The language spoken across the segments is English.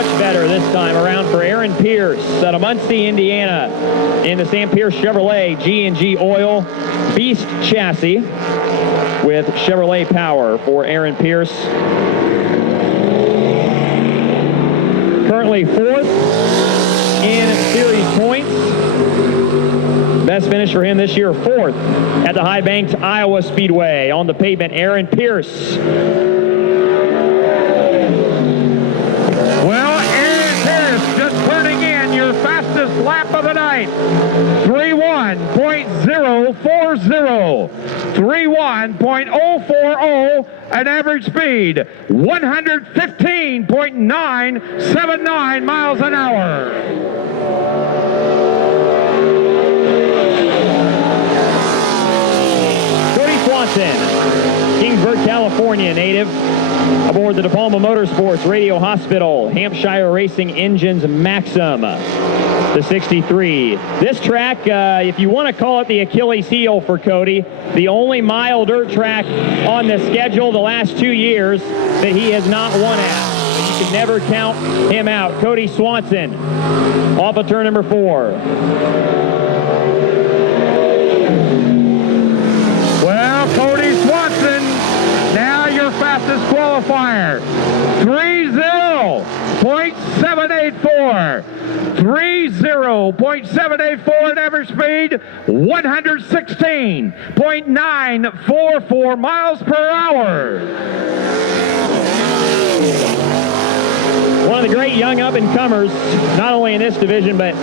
much better this time around for Aaron Pierce out of Muncie, Indiana, in the Sam Pierce Chevrolet G&G Oil Beast chassis with Chevrolet power for Aaron Pierce. Currently fourth in series points. Best finish for him this year, fourth at the High Banked Iowa Speedway. On the pavement, Aaron Pierce. Well, Aaron Pierce just turning in your fastest lap of the night. 3:1.040. 3:1.040, an average speed, 115.979 miles an hour. Kingsburg, California native, aboard the DePalma Motorsports Radio Hospital Hampshire Racing Engines Maxim, the 63. This track, if you want to call it the Achilles heel for Cody, the only mile dirt track on the schedule the last 2 years that he has not won at. But you can never count him out. Cody Swanson off of turn number 4. Cody Swanson, now your fastest qualifier. 30.784. 30.784 at average speed, 116.944 miles per hour. One of the great young up-and-comers, not only in this division, but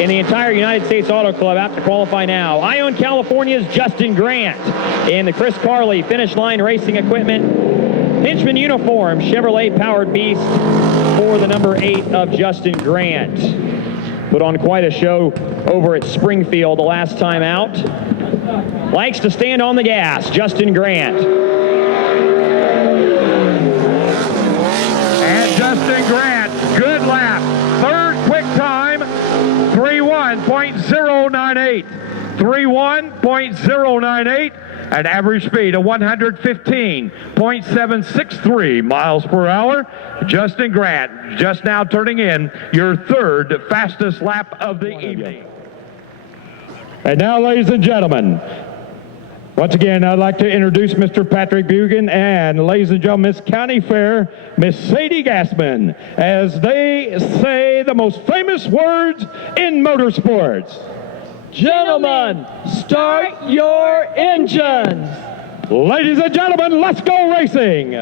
in the entire United States Auto Club, out to qualify now. Ione, California's Justin Grant in the Chris Carley Finish Line Racing Equipment Hinchman uniform, Chevrolet-powered beast for the number 8 of Justin Grant. Put on quite a show over at Springfield the last time out. Likes to stand on the gas, Justin Grant. Justin Grant, good lap. Third quick time, 3:1.098. 3:1.098, an average speed of 115.763 miles per hour. Justin Grant just now turning in your third fastest lap of the evening. And now, ladies and gentlemen, once again, I'd like to introduce Mr. Patrick Bugan and, ladies and gentlemen, Miss County Fair, Miss Sadie Gassman, as they say the most famous words in motorsports. Gentlemen, start your engines. Ladies and gentlemen, let's go racing.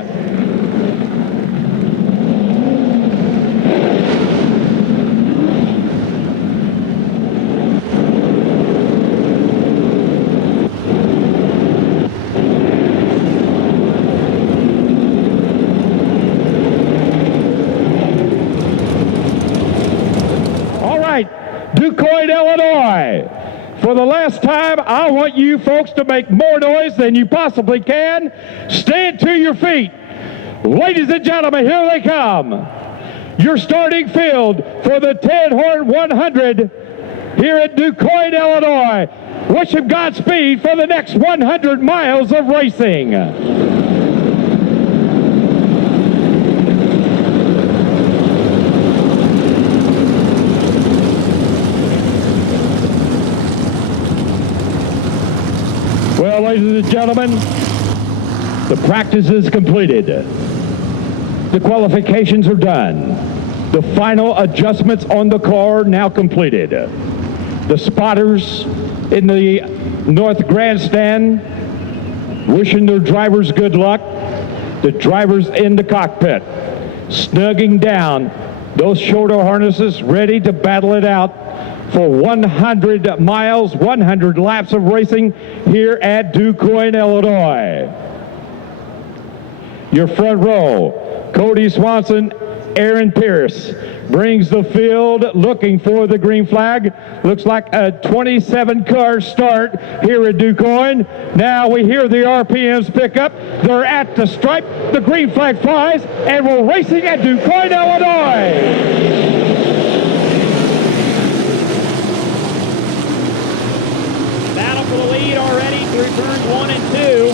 DuQuoin, Illinois. For the last time, I want you folks to make more noise than you possibly can. Stand to your feet. Ladies and gentlemen, here they come. Your starting field for the Ted Horn 100 here at DuQuoin, Illinois. Wish them Godspeed for the next 100 miles of racing. Well, ladies and gentlemen, the practice is completed. The qualifications are done. The final adjustments on the car now completed. The spotters in the North Grandstand wishing their drivers good luck. The drivers in the cockpit snugging down those shoulder harnesses, ready to battle it out for 100 miles, 100 laps of racing here at DuQuoin, Illinois. Your front row, Cody Swanson, Aaron Pierce brings the field looking for the green flag. Looks like a 27-car start here at DuQuoin. Now we hear the RPMs pick up. They're at the stripe. The green flag flies, and we're racing at DuQuoin, Illinois. For the lead already through turns 1 and 2.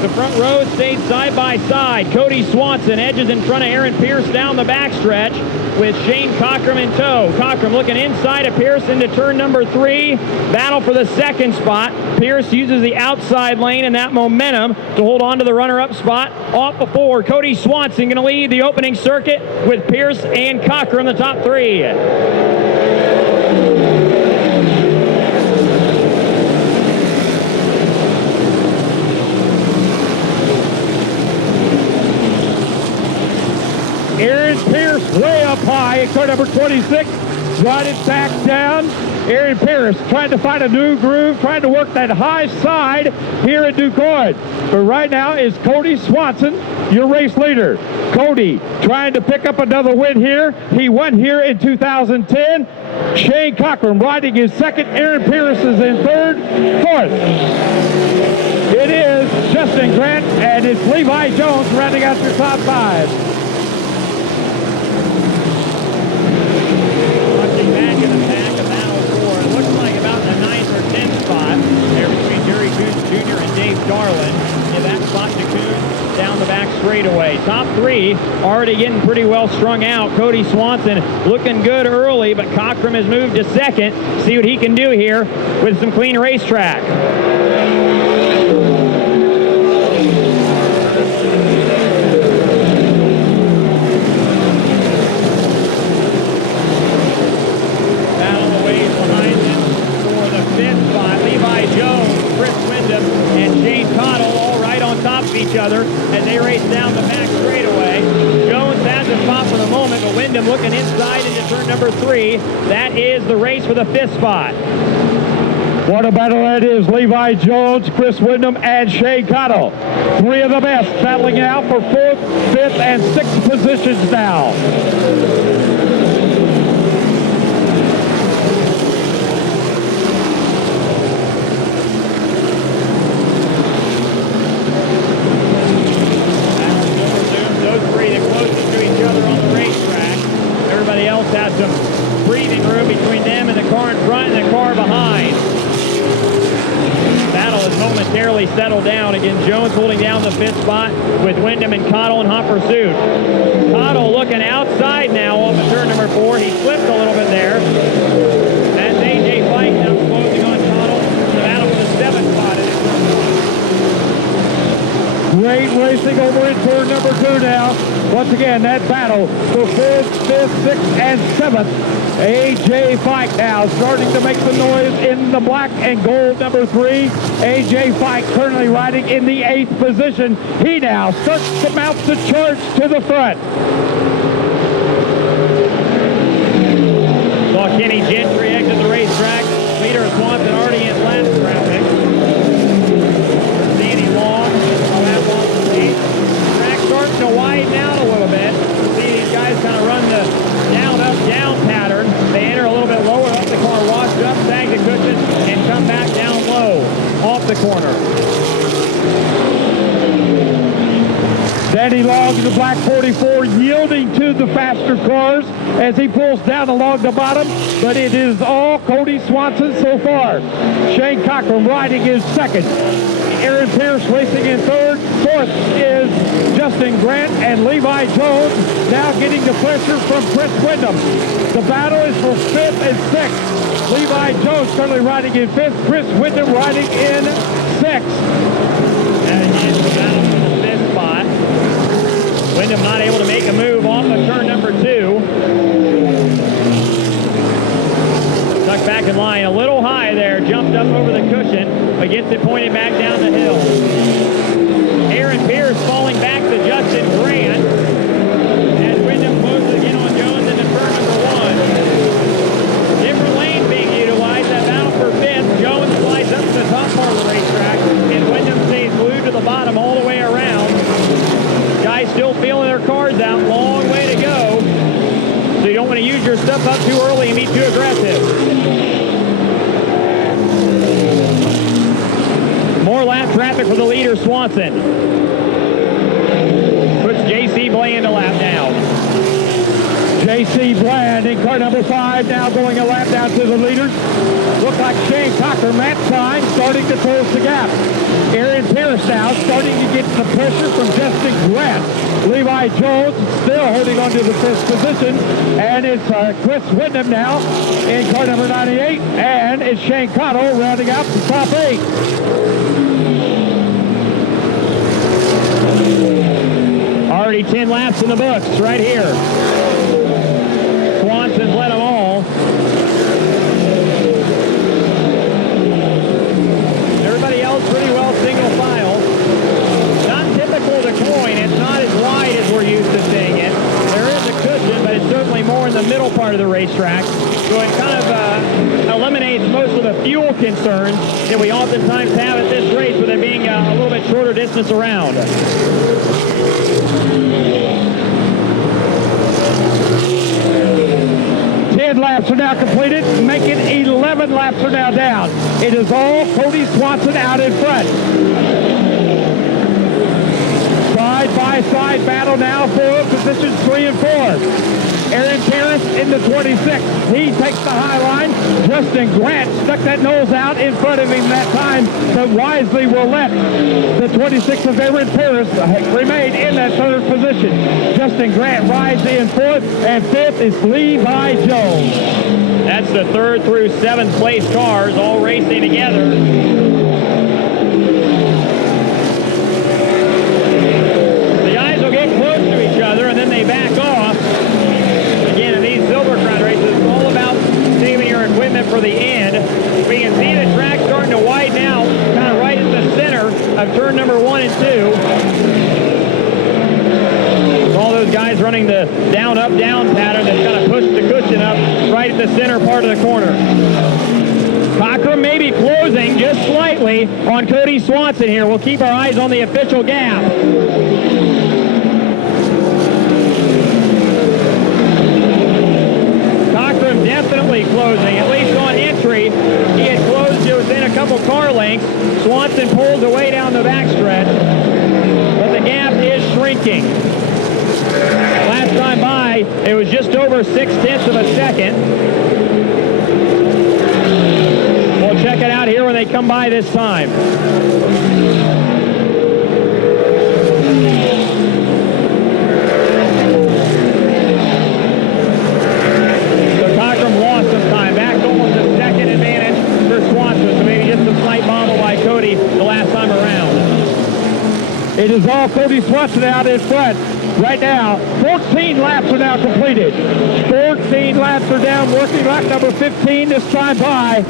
The front row stayed side by side. Cody Swanson edges in front of Aaron Pierce down the backstretch with Shane Cockrum in tow. Cockrum looking inside of Pierce into turn number 3. Battle for the second spot. Pierce uses the outside lane and that momentum to hold on to the runner-up spot. Off before, Cody Swanson going to lead the opening circuit with Pierce and Cockrum in the top 3. Aaron Pierce way up high at turn number 26. Brought it back down. Aaron Pierce trying to find a new groove, trying to work that high side here at DuQuoin. But right now is Cody Swanson, your race leader. Cody trying to pick up another win here. He won here in 2010. Shane Cockrum riding his second. Aaron Pierce is in third. Fourth, it is Justin Grant, and it's Levi Jones rounding out your top 5. Back in the pack, a battle for, it looks like about the 9th or 10th spot there between Jerry Coons Jr. and Dave Garland. And that spot to Coons down the back straightaway. Top 3 already getting pretty well strung out. Cody Swanson looking good early, but Cockrum has moved to second. See what he can do here with some clean racetrack. Each other as they race down the back straightaway. Jones has the top for the moment, but Wyndham looking inside into turn number 3. That is the race for the 5th spot. What a battle that is. Levi Jones, Chris Wyndham, and Shane Cottle. 3 of the best battling it out for 4th, 5th, and 6th positions now. Has some breathing room between them and the car in front and the car behind. Battle is momentarily settled down. Again, Jones holding down the 5th spot with Wyndham and Cottle in hot pursuit. Cottle looking outside now off of turn number 4. He slipped a little bit there. That's A.J. Fike now closing on Cottle. The battle for the 7th spot. Great racing over in turn number 2 now. Once again, that battle for 4th, 5th, 6th, and 7th. A.J. Fike now starting to make some noise in the black and gold number 3. A.J. Fike currently riding in the 8th position. He now starts to mount the charge to the front. Saw Kenny Gentry exit the racetrack. Leader Swanson already in last traffic. Danny Long, that off the lead. Track starting to widen out a little bit. See these guys kind of run the down, up, down pattern. They enter a little bit lower up the car, wash up, bag the cushion, and come back down low off the corner. Danny Long in the black 44 yielding to the faster cars as he pulls down along the bottom, but it is all Cody Swanson so far. Shane Cockrum riding is second. Aaron Pierce racing in third. Fourth is Justin Grant, and Levi Jones now getting the pressure from Chris Wyndham. The battle is for 5th and 6th. Levi Jones currently riding in 5th. Chris Wyndham riding in 6th. And again, the battle for the 5th spot. Wyndham not able to make a move off of turn number 2. Tucked back in line, a little high there, jumped up over the cushion, but gets it pointed back down the hill. Aaron Pierce falling back to Justin Grant as Wyndham closes again on Jones into turn number 1. Different lanes being utilized. That battle for 5th. Jones flies up to the top part of the racetrack, and Wyndham stays glued to the bottom all the way around. Guys still feeling their cars out. Long way to go. So you don't want to use your stuff up too early and be too aggressive. More lap traffic for the leader, Swanson. Puts J.C. Bland a lap down. J.C. Bland in car number 5, now going a lap down to the leaders. Look like Shane Cochran that time starting to close the gap. Aaron Pierce now starting to get the pressure from Justin Grant. Levi Jones still holding on to the 5th position. And it's Chris Wyndham now in car number 98. And it's Shane Cotto rounding out the top 8. Already 10 laps in the books right here. Swanson's led them all. Everybody else pretty well single file. Not typical DuQuoin. It's not as wide as we're used to seeing it. There is a cushion, but it's certainly more in the middle part of the racetrack. So it kind of eliminates most of the fuel concerns that we oftentimes have at this race with it being a little bit shorter distance around. 10 laps are now completed, making 11 laps are now down. It is all Cody Swanson out in front. Side-by-side battle now for positions 3 and 4. Aaron Pierce in the 26. He takes the high line. Justin Grant stuck that nose out in front of him that time, but wisely will let the 26 of Aaron Pierce remain in that 3rd position. Justin Grant rides in 4th, and 5th is Levi Jones. That's the 3rd through 7th place cars all racing together. The eyes will get close to each other, and then they back off. Again, in these Silver Crown races, it's all about saving your equipment for the end. We can see the track starting to widen out, kind of right in the center of turn number 1 and 2. All those guys running the down, up, down pattern that's kind of pushed the cushion up right at the center part of the corner. Cochran may be closing just slightly on Cody Swanson here. We'll keep our eyes on the official gap. Cochran definitely closing, at least on entry. He had closed to within a couple car lengths. Swanson pulls away down the backstretch, but the gap is shrinking. Last time by, it was just over 6/10 of a second. We'll check it out here when they come by this time. So Cochran lost some time. Back to almost a second advantage for Swanson. So maybe just a slight bobble by Cody the last time around. It is all Cody Swanson out in front. Right now, 14 laps are now completed. 14 laps are down, working lap number 15 this time by.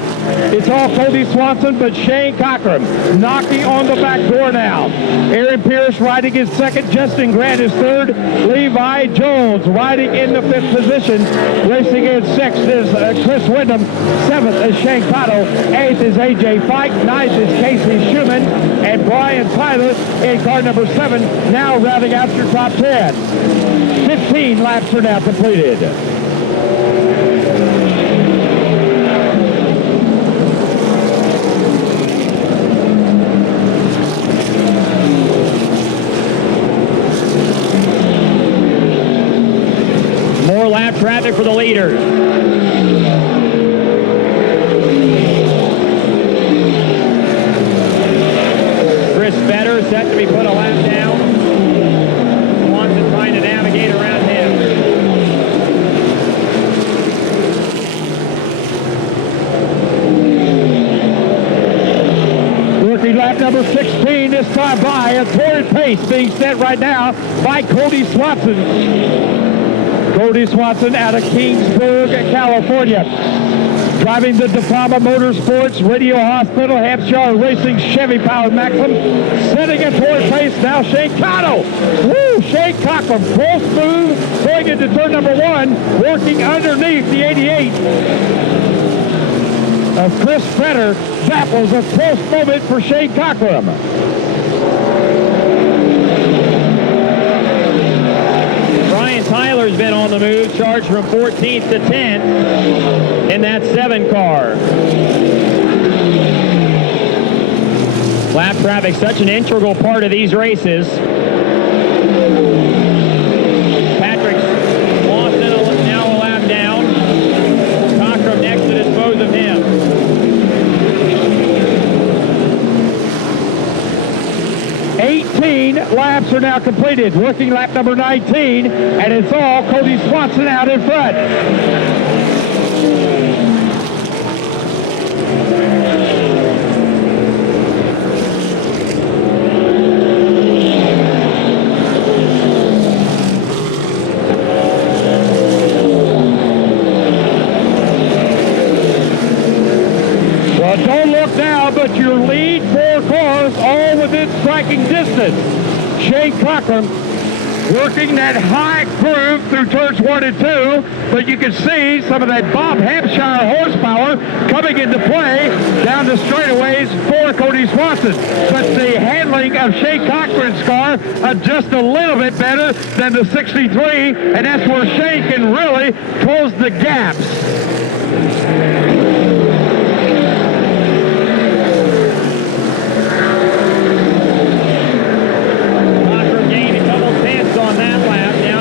It's all Cody Swanson, but Shane Cochran knocking on the back door now. Aaron Pierce riding in 2nd. Justin Grant is 3rd. Levi Jones riding in the 5th position. Racing in 6th is Chris Wyndham. 7th is Shane Cotto. 8th is A.J. Fike. 9th is Casey Schumann. And Brian Tyler in car number 7, now rounding out your top 10. 15 laps are now completed. More lap traffic for the leaders. Chris Vedder set to be put a lap down. Swanson trying to navigate around him. Working lap number 16 this time by. A torrid pace being set right now by Cody Swanson. Cody Swanson out of Kingsburg, California. Driving the Diploma Motorsports Radio Hospital Hampshire Racing Chevy-powered Maxim. Setting a torrid pace now, Shane Cotto. Woo! Shane Cochran, full smooth, going into turn number 1, working underneath the 88 of Chris Vedder. That was a close moment for Shane Cochran. Brian Tyler's been on the move, charged from 14th to 10th in that 7 car. Lap traffic, such an integral part of these races. Patrick Lawson now laps are now completed. Working lap number 19, and it's all Cody Swanson out in front. Well, don't look now, but your lead 4 cars all within striking distance. Shane Cochran working that high groove through turns 1 and 2, but you can see some of that Bob Hampshire horsepower coming into play down the straightaways for Cody Swanson. But the handling of Shane Cochran's car just a little bit better than the 63, and that's where Shane can really close the gaps.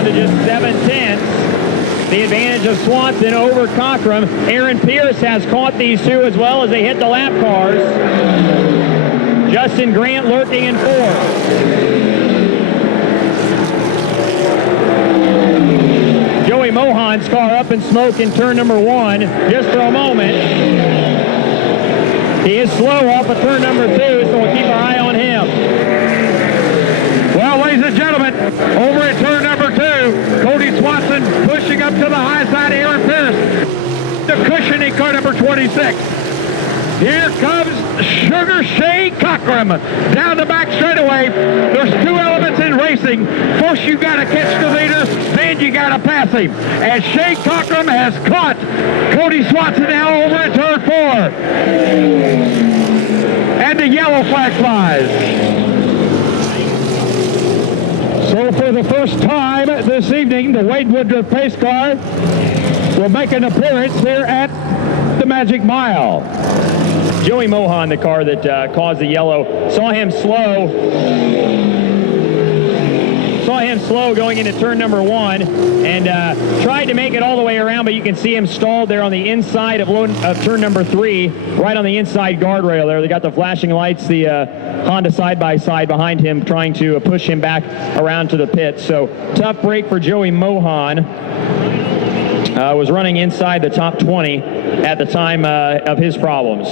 Just 7/10. The advantage of Swanson over Cochran. Aaron Pierce has caught these two as well as they hit the lap cars. Justin Grant lurking in 4th. Joey Mohan's car up in smoke in turn number 1 just for a moment. He is slow off of turn number 2, so we'll keep our eye on him. Well, ladies and gentlemen, over at turn number 2, Cody Swanson pushing up to the high side, Aaron Pierce, the cushioning car number 26. Here comes Sugar Shane Cochran down the back straightaway. There's 2 elements in racing. First, you got to catch the leader, then you got to pass him. And Shane Cochran has caught Cody Swanson now over at turn 4. And the yellow flag flies. So for the first time this evening, the Wade Woodruff pace car will make an appearance here at the Magic Mile. Joey Mohan, the car that caused the yellow, saw him slow going into turn number 1 and tried to make it all the way around, but you can see him stalled there on the inside of turn number 3, right on the inside guardrail there. They got the flashing lights, the Honda side-by-side behind him, trying to push him back around to the pit. So tough break for Joey Mohan. Was running inside the top 20 at the time of his problems.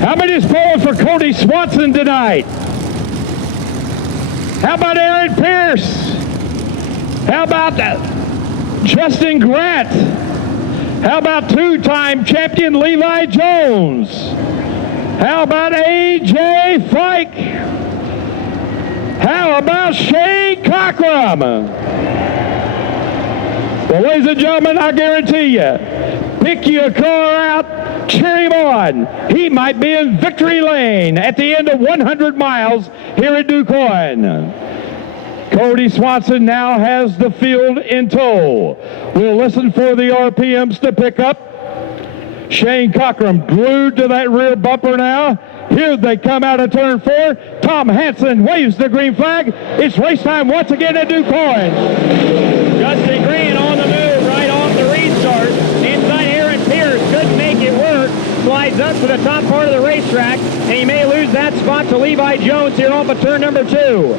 How many is pulling for Cody Swanson tonight? How about Aaron Pierce? How about Justin Grant? How about 2-time champion Levi Jones? How about A.J. Fike? How about Shane Cochran? Well, ladies and gentlemen, I guarantee you, pick your car out, cheer him on. He might be in victory lane at the end of 100 miles here at DuQuoin. Cody Swanson now has the field in tow. We'll listen for the RPMs to pick up. Shane Cochran glued to that rear bumper now. Here they come out of turn 4. Tom Hansen waves the green flag. It's race time once again at DuQuoin. Justin Green on the move right off the restart. Inside Aaron Pierce couldn't make it work. Slides up to the top part of the racetrack, and he may lose that spot to Levi Jones here off of turn number 2.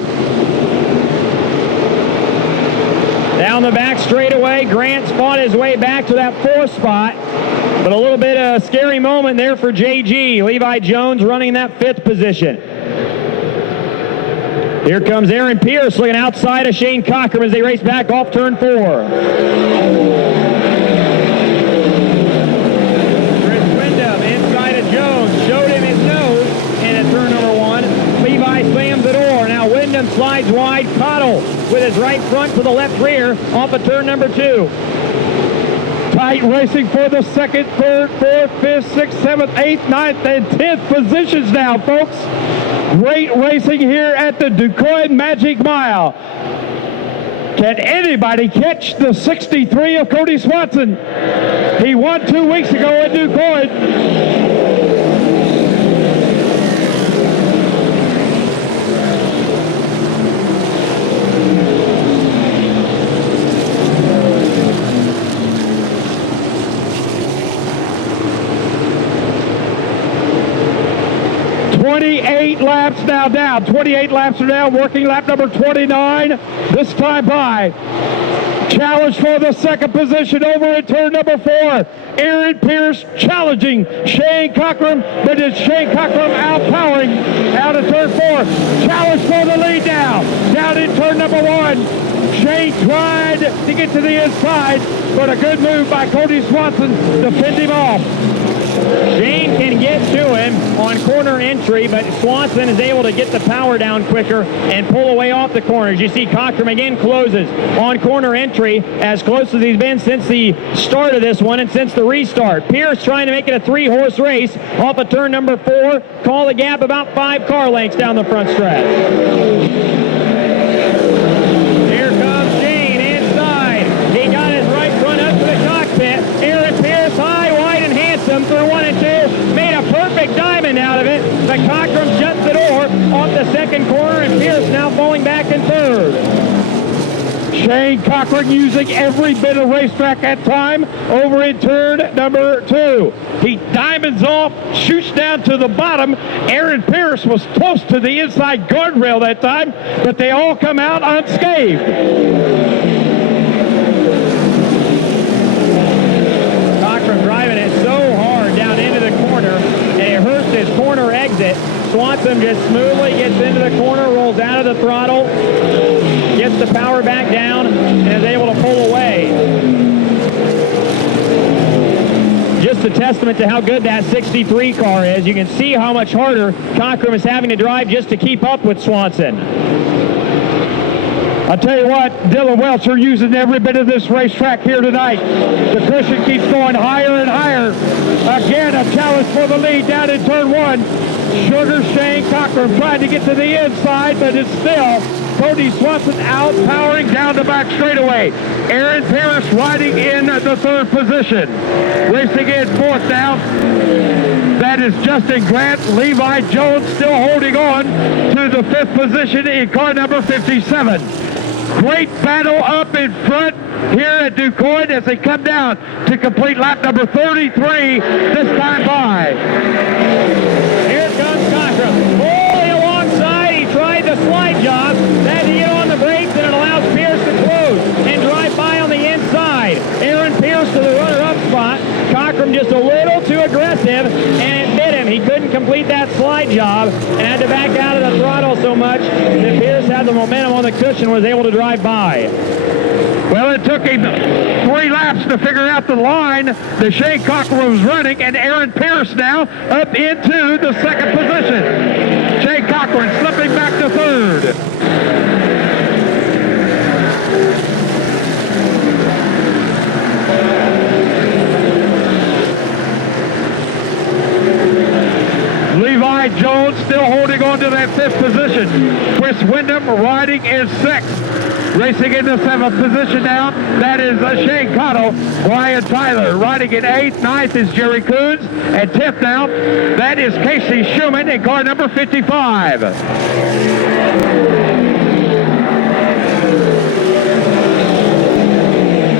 Down the back straightaway, Grant fought his way back to that 4th spot. But a little bit of a scary moment there for JG. Levi Jones running that 5th position. Here comes Aaron Pierce looking outside of Shane Cochran as they race back off turn 4. Chris Wyndham inside of Jones. Showed him his nose. And at turn number 1, Levi slams the door. Now Wyndham slides wide. Cottle with his right front to the left rear off of turn number 2. Tight racing for the 2nd, 3rd, 4th, 5th, 6th, 7th, 8th, 9th, and 10th positions now, folks. Great racing here at the DuQuoin Magic Mile. Can anybody catch the 63 of Cody Swanson? He won 2 weeks ago at DuQuoin. 28 laps now down. 28 laps are down. Working lap number 29. This time by. Challenge for the second position over in turn number 4. Aaron Pierce challenging Shane Cochran, but it's Shane Cochran outpowering out of turn 4. Challenge for the lead now. Down in turn number 1. Shane tried to get to the inside, but a good move by Cody Swanson to fend him off. Shane can get to him on corner entry, but Swanson is able to get the power down quicker and pull away off the corners. You see Cochran again closes on corner entry, as close as he's been since the start of this one and since the restart. Pierce trying to make it a 3-horse race off of turn number 4. Call the gap about 5 car lengths down the front stretch. Aaron Pierce, high, wide, and handsome through 1 and 2. Made a perfect diamond out of it. But Cochran shuts the door off the second corner, and Pierce now falling back in third. Shane Cochran using every bit of racetrack at time over in turn number 2. He diamonds off, shoots down to the bottom. Aaron Pierce was close to the inside guardrail that time, but they all come out unscathed. Driving it so hard down into the corner, and it hurts his corner exit. Swanson just smoothly gets into the corner, rolls out of the throttle, gets the power back down, and is able to pull away. Just a testament to how good that 63 car is. You can see how much harder Cochran is having to drive just to keep up with Swanson. I'll tell you what, Dylan Welcher using every bit of this racetrack here tonight. The cushion keeps going higher and higher. Again, a challenge for the lead down in turn 1. Sugar Shane Cochran trying to get to the inside, but it's still Cody Swanson outpowering down the back straightaway. Aaron Pierce riding in the 3rd position. Racing in 4th now. That is Justin Grant. Levi Jones still holding on to the 5th position in car number 57. Great battle up in front here at DuQuoin as they come down to complete lap number 33 this time by. Here comes Cochran. Fully alongside. He tried the slide job. Had to get on the brakes, and it allows Pierce to close and drive by on the inside. Aaron Pierce to the runner-up spot. Cochran just a little too aggressive, and it bit him. He couldn't complete that slide job and had to back out of the throttle so much that Pierce had the momentum on the cushion, was able to drive by. Well, it took him 3 laps to figure out the line that Shane Cochran was running, and Aaron Pierce now up into the 2nd position. Shane Cochran slipping back to 3rd. Levi Jones still holding on to that 5th position. Chris Wyndham riding in 6th. Racing in the 7th position now, that is Shane Cottle. Brian Tyler riding in 8th. 9th is Jerry Coons. And 10th now, that is Casey Schumann in car number 55.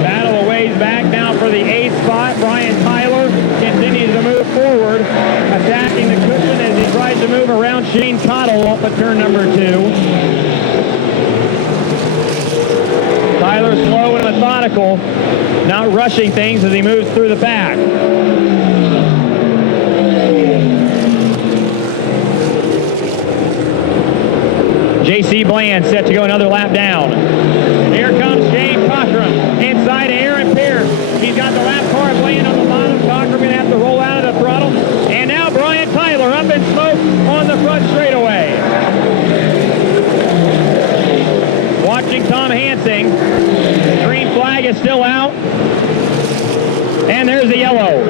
Battle a ways back now for the 8th spot. Brian Tyler continues to move forward, attacking the cushion as he tries to move around Shane Cottle off of turn number 2. Tyler slow and methodical, not rushing things as he moves through the pack. J.C. Bland set to go another lap down. Here comes Shane Cochran inside of Aaron Pierce. He's got the lap car of Bland on the bottom. Cochran going to have to roll out of the throttle. And now Brian Tyler up in smoke on the front straightaway. Watching Tom Hansing. Green flag is still out. And there's the yellow.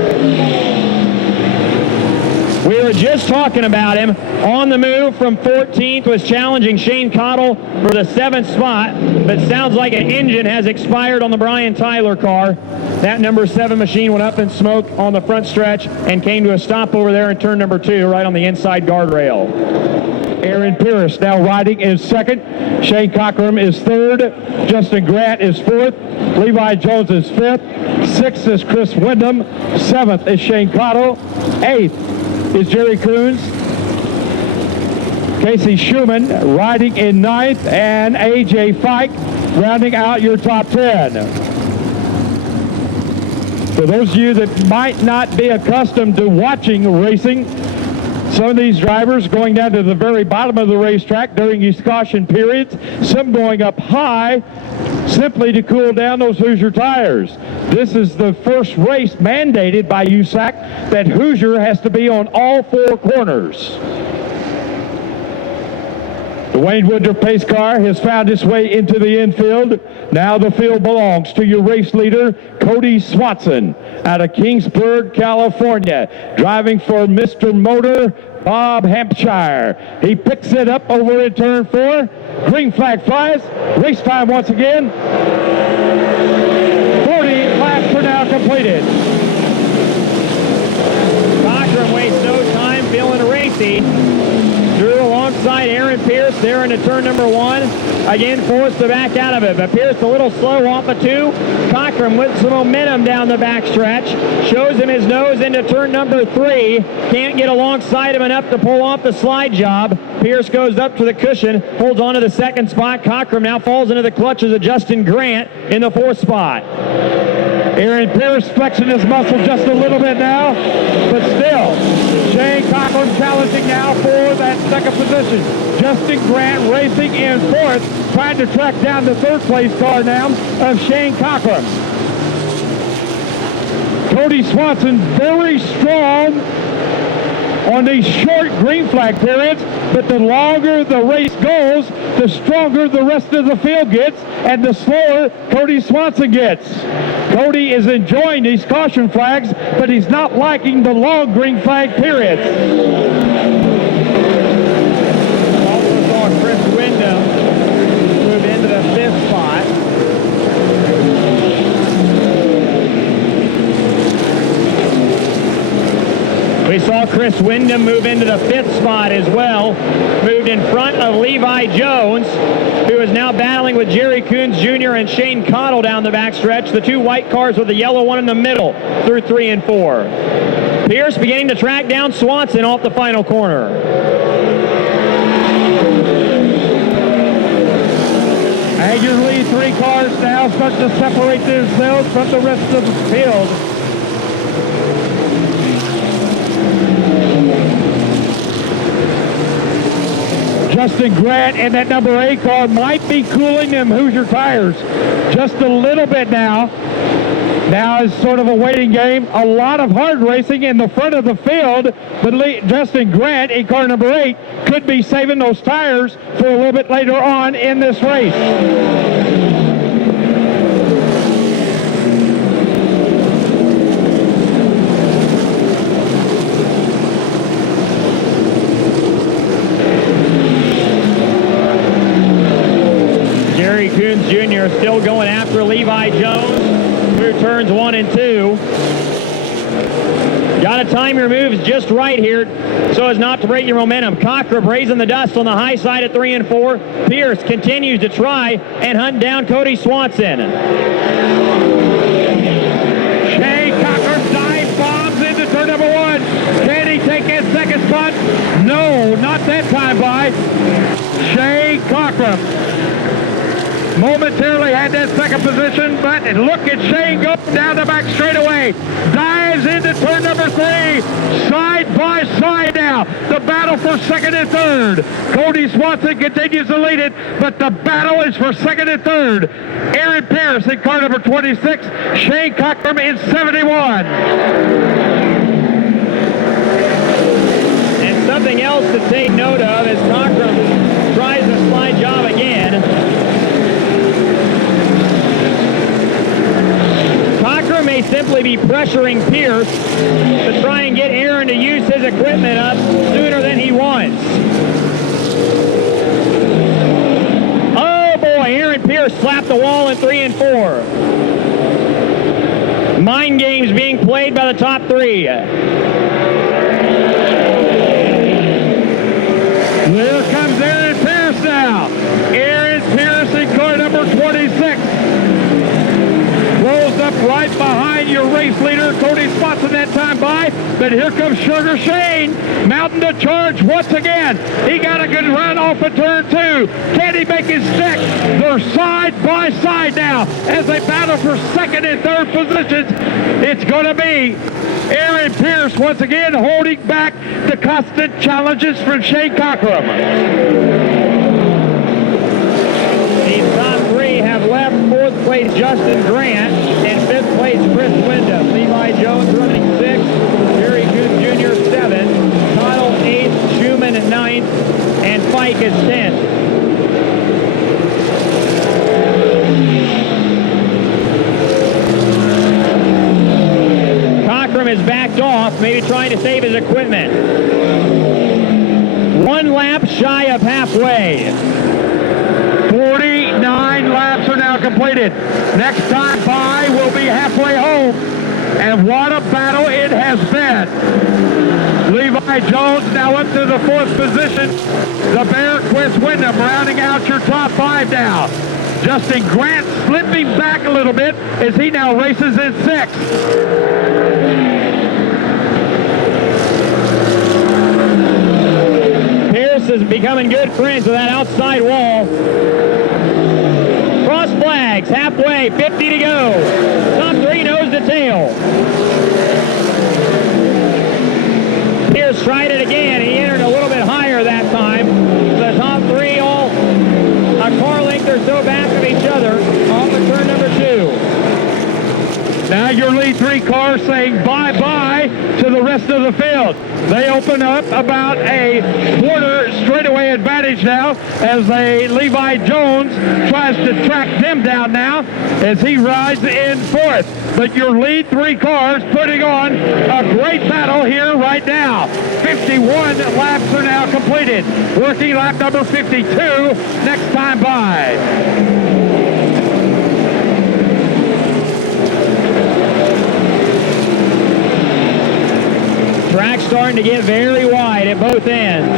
We were just talking about him. On the move from 14th, was challenging Shane Cottle for the 7th spot, but sounds like an engine has expired on the Brian Tyler car. That number 7 machine went up in smoke on the front stretch and came to a stop over there in turn number 2, right on the inside guardrail. Aaron Pierce now riding in 2nd. Shane Cochran is 3rd. Justin Grant is 4th. Levi Jones is 5th. 6th is Chris Wyndham. 7th is Shane Cottle. 8th is Jerry Coons. Casey Schumann riding in 9th, and A.J. Fike rounding out your top 10. For those of you that might not be accustomed to watching racing, some of these drivers going down to the very bottom of the racetrack during these caution periods, some going up high simply to cool down those Hoosier tires. This is the first race mandated by USAC that Hoosier has to be on all 4 corners. The Wayne Woodruff pace car has found its way into the infield. Now the field belongs to your race leader, Cody Swanson, out of Kingsburg, California, driving for Mr. Motor, Bob Hampshire. He picks it up over in turn 4. Green flag flies. Race time once again. 40 laps are now completed. Cochran wastes no time, feeling racy. Drew alongside Aaron Pierce there into turn number 1. Again, forced to back out of it, but Pierce a little slow off of 2. Cochran with some momentum down the backstretch. Shows him his nose into turn number 3. Can't get alongside him enough to pull off the slide job. Pierce goes up to the cushion, holds on to the 2nd spot. Cochran now falls into the clutches of Justin Grant in the 4th spot. Aaron Pierce flexing his muscle just a little bit now, but still, Shane Cochran challenging now for that 2nd position. Justin Grant racing in 4th, trying to track down the 3rd place car now of Shane Cochran. Cody Swanson very strong on these short green flag periods, but the longer the race goes, the stronger the rest of the field gets, and the slower Cody Swanson gets. Cody is enjoying these caution flags, but he's not liking the long green flag periods. Also saw Chris Wyndham move into the 5th spot. We saw Chris Wyndham move into the 5th spot as well. Moved in front of Levi Jones, who is now battling with Jerry Coons Jr. and Shane Cottle down the backstretch. The 2 white cars with the yellow one in the middle through 3 and 4. Pierce beginning to track down Swanson off the final corner. And your lead 3 cars now starting to separate themselves from the rest of the field. Justin Grant and that number 8 car might be cooling them Hoosier tires just a little bit now. Now is sort of a waiting game. A lot of hard racing in the front of the field, but Justin Grant in car number 8 could be saving those tires for a little bit later on in this race. Jerry Coons Jr. still going after Levi Jones through turns 1 and 2. Got to time your moves just right here so as not to break your momentum. Cochran raising the dust on the high side at 3 and 4. Pierce continues to try and hunt down Cody Swanson. Shane Cochran dive bombs into turn number 1. Can he take that 2nd spot? No, not that time by Shane Cochran. Momentarily had that 2nd position, but look at Shane go down the back straightaway. Dives into turn number 3. Side by side now. The battle for 2nd and 3rd. Cody Swanson continues to lead it, but the battle is for 2nd and 3rd. Aaron Pierce in car number 26. Shane Cochran in 71. And something else to take note of as Cochran tries the slide job again. Cochran may simply be pressuring Pierce to try and get Aaron to use his equipment up sooner than he wants. Oh boy, Aaron Pierce slapped the wall in 3 and 4. Mind games being played by the top 3. There comes Aaron Pierce now. Aaron Pierce in car number 26. Rolls up right behind your race leader, Cody Swanson, that time. time by, but here comes Sugar Shane, mounting the charge once again. He got a good run off of turn 2. Can he make his stick? They're side by side now as they battle for second and third positions. It's going to be Aaron Pierce once again holding back the constant challenges from Shane Cochran. These top 3 have left. 4th place Justin Grant and 5th place Chris Wyndham. Levi Jones running 6th, Jerry Coon Jr. 7th, Connell 8th, Schumann 9th, and Fike is 10th. Cochran is backed off, maybe trying to save his equipment. 1 lap shy of halfway. 49 laps are now completed. Next time by will be halfway home. And what a battle it has been. Levi Jones now up to the 4th position. The Bear, Chris Wyndham rounding out your top 5 now. Justin Grant slipping back a little bit as he now races in 6th. Pierce is becoming good friends with that outside wall. Cross flags, halfway, 50 to go. Top 3 nose to tail. Pierce tried it again. He entered a little bit higher that time. The top 3 all a car length or so back of each other off of turn number 2. Now your lead 3 cars saying bye-bye to the rest of the field. They open up about a quarter straightaway advantage now as Levi Jones tries to track them down now as he rides in 4th. But your lead 3 cars putting on a great battle here right now. 51 laps are now completed. Working lap number 52 next time by. Track starting to get very wide at both ends.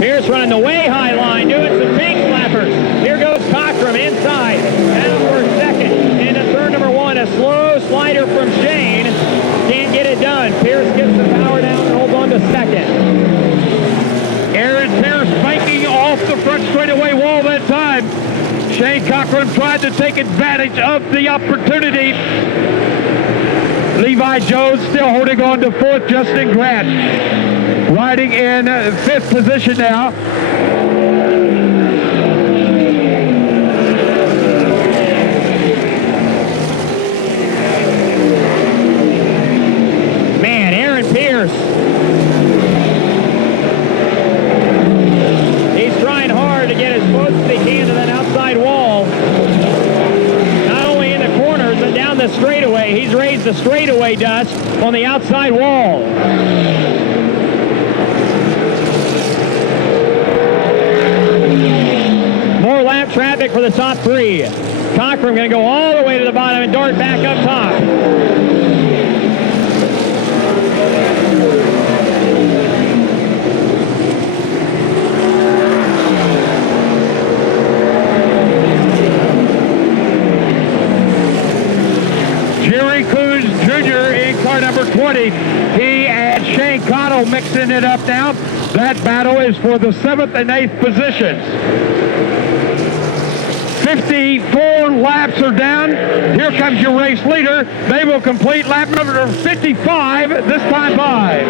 Pierce running the way high line, doing some pink flappers. Here goes Cochran inside, down for second. Into turn number 1, a slow slider from Shane. Can't get it done. Pierce gets the power down and holds on to second. Aaron Pierce banking off the front straightaway wall that time. Shane Cochran tried to take advantage of the opportunity. Levi Jones still holding on to 4th. Justin Grant riding in 5th position now. Man, Aaron Pierce. To get as close as they can to that outside wall. Not only in the corners, but down the straightaway. He's raised the straightaway dust on the outside wall. More lap traffic for the top 3. Cochran going to go all the way to the bottom and dart back up top. Jerry Coons Jr. in car number 20. He and Shane Connell mixing it up now. That battle is for the 7th and 8th positions. 54 laps are down. Here comes your race leader. They will complete lap number 55 this time by.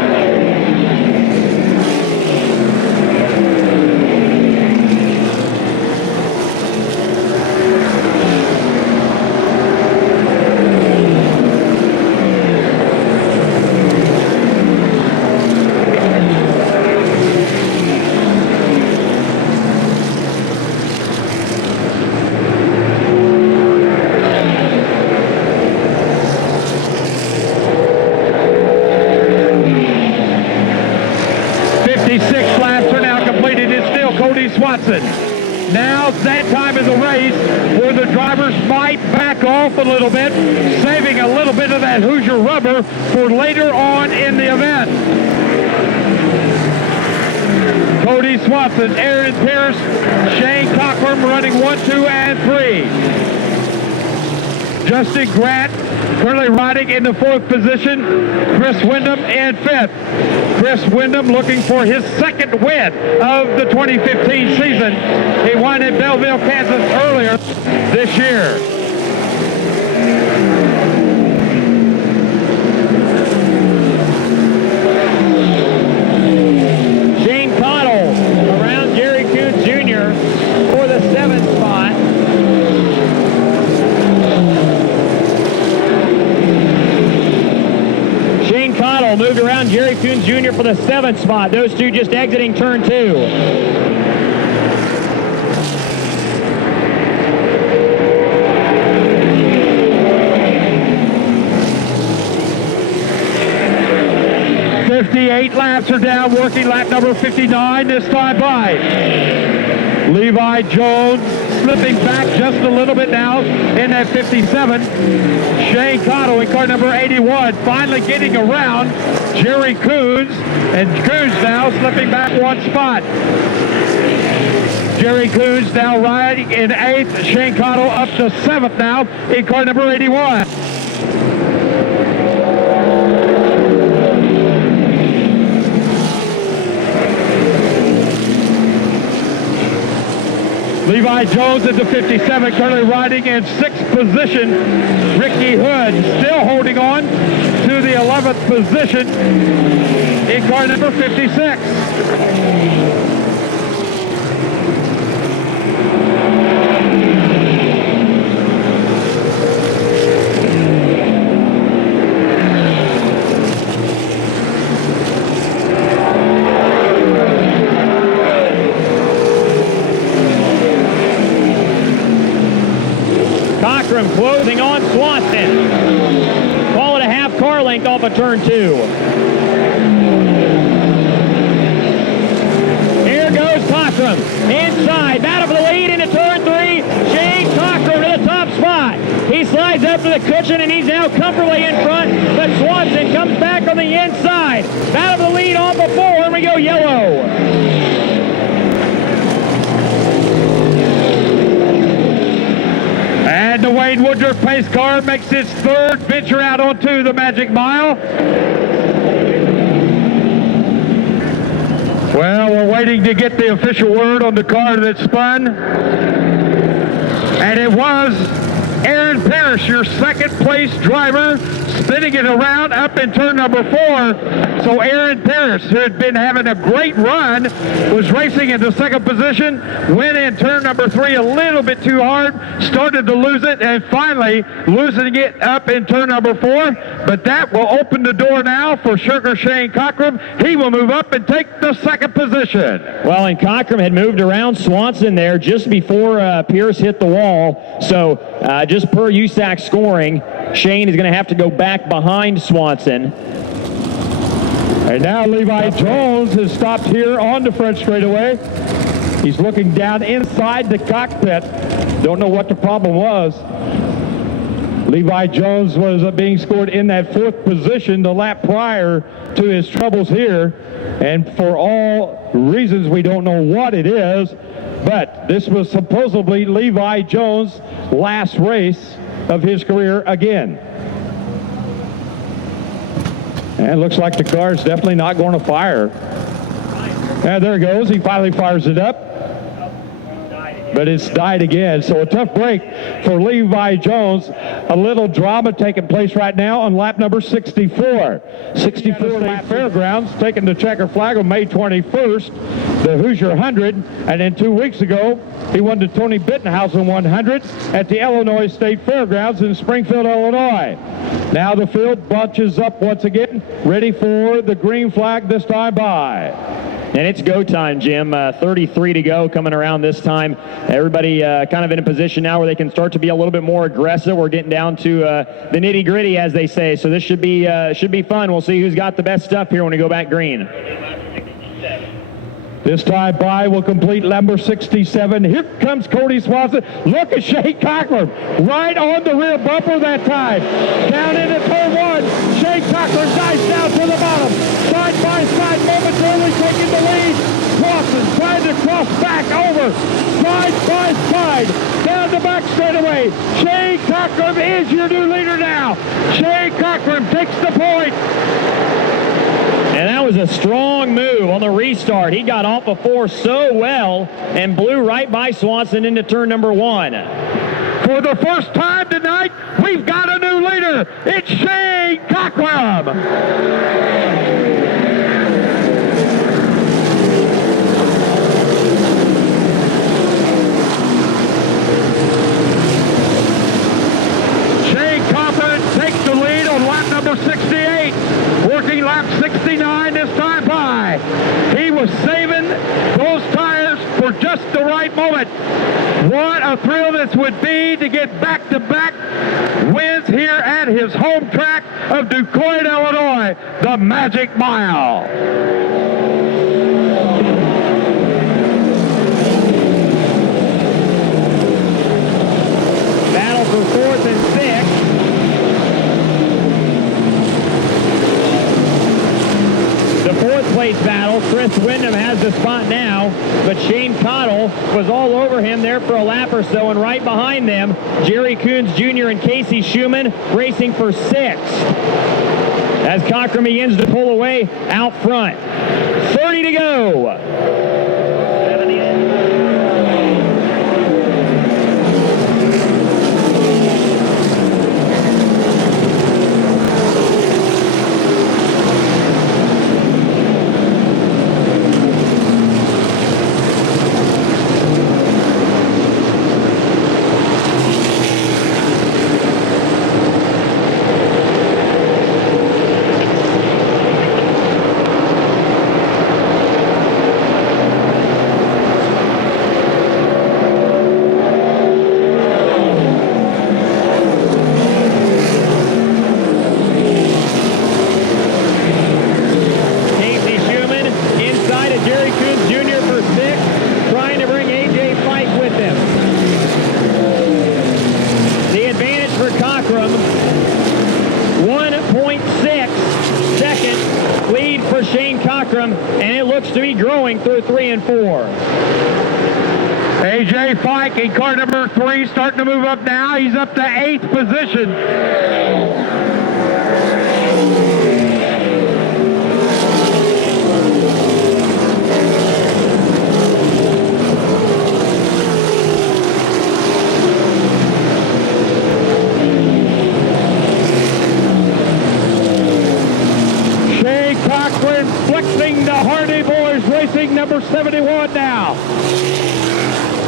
Now that time of the race where the drivers might back off a little bit, saving a little bit of that Hoosier rubber for later on in the event. Cody Swanson, Aaron Pierce, Shane Cockrum running 1, 2, and 3. Justin Grant currently riding in the 4th position. Chris Wyndham in 5th. Chris Wyndham looking for his 2nd win of the 2015 season. He won in Belleville, Kansas earlier this year. Shane Cottle around Jerry Coons Jr. for the 7th spot. Shane Cottle moved around Jerry Coons Jr. for the 7th spot. Those two just exiting turn 2. Eight laps are down, working lap number 59 this time by. Levi Jones slipping back just a little bit now in that 57. Shane Cottle in car number 81 finally getting around Jerry Coons, and Coons now slipping back 1 spot. Jerry Coons now riding in 8th. Shane Cottle up to 7th now in car number 81. Levi Jones at the 57, currently riding in 6th position. Ricky Hood still holding on to the 11th position in car number 56. Closing on Swanson. Call it a half car length off of turn 2. Here goes Cockrum. Inside. Battle for the lead into turn 3. Shane Cockrum to the top spot. He slides up to the cushion and he's now comfortably in front. But Swanson comes back on the inside. Battle for the lead off of 4. And we go yellow. And the Wayne Woodruff pace car makes its 3rd venture out onto the Magic Mile. Well, we're waiting to get the official word on the car that spun. And it was Aaron Parrish, your 2nd place driver, spinning it around up in turn number 4. So Aaron Parrish, who had been having a great run, was racing in the 2nd position, went in turn number 3 a little bit too hard, started to lose it, and finally losing it up in turn number 4. But that will open the door now for Sugar Shane Cockrum. He will move up and take the 2nd position. Well, and Cockrum had moved around Swanson there just before Pierce hit the wall. So just per USAC scoring, Shane is going to have to go back behind Swanson. And now Levi Jones has stopped here on the front straightaway. He's looking down inside the cockpit. Don't know what the problem was. Levi Jones was being scored in that 4th position the lap prior to his troubles here. And for all reasons, we don't know what it is, but this was supposedly Levi Jones' last race of his career again. And it looks like the car is definitely not going to fire. And there it goes. He finally fires it up. But it's died again. So a tough break for Levi Jones. A little drama taking place right now on lap number 64. 64 lap Fairgrounds, taking the checker flag on May 21st, the Hoosier 100. And then 2 weeks ago, he won the Tony Bittenhausen 100 at the Illinois State Fairgrounds in Springfield, Illinois. Now the field bunches up once again, ready for the green flag this time by. And it's go time, Jim. 33 to go coming around this time. Everybody kind of in a position now where they can start to be a little bit more aggressive. We're getting down to the nitty gritty, as they say. So this should be fun. We'll see who's got the best stuff here when we go back green. This time by will complete number 67. Here comes Cody Swanson. Look at Shane Cockrum right on the rear bumper that time. Down into turn 1. Shane Cockrum dives down to the bottom. Side by side, momentarily taking the lead. Swanson cross back over, side by side, down the back straightaway. Shane Cochran is your new leader now. Shane Cochran takes the point. And that was a strong move on the restart. He got off before so well and blew right by Swanson into turn number 1. For the first time tonight, we've got a new leader. It's Shane Cochran. Shane Cochran takes the lead on lap number 68. Working lap 69 this time by. He was saving those tires for just the right moment. What a thrill this would be to get back-to-back wins here at his home track of DuQuoin, Illinois, the Magic Mile. Battle for 4th and 6th. The 4th place battle, Chris Windham has the spot now, but Shane Cottle was all over him there for a lap or so, and right behind them, Jerry Coons Jr. and Casey Schumann racing for 6th. As Cochran begins to pull away out front. 30 to go. And it looks to be growing through 3 and 4. AJ Fike in car number 3 starting to move up now. He's up to 8th position. Flexing the Hardy Boys Racing number 71 now.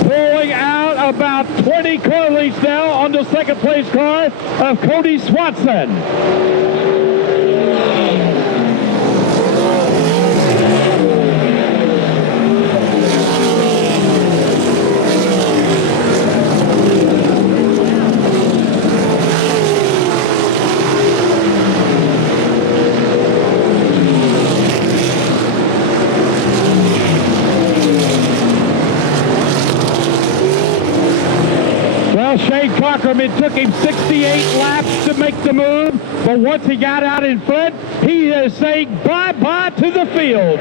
Pulling out about 20 car leads now on the 2nd place car of Cody Swanson. Shane Cochran, it took him 68 laps to make the move, but once he got out in front, he is saying bye-bye to the field.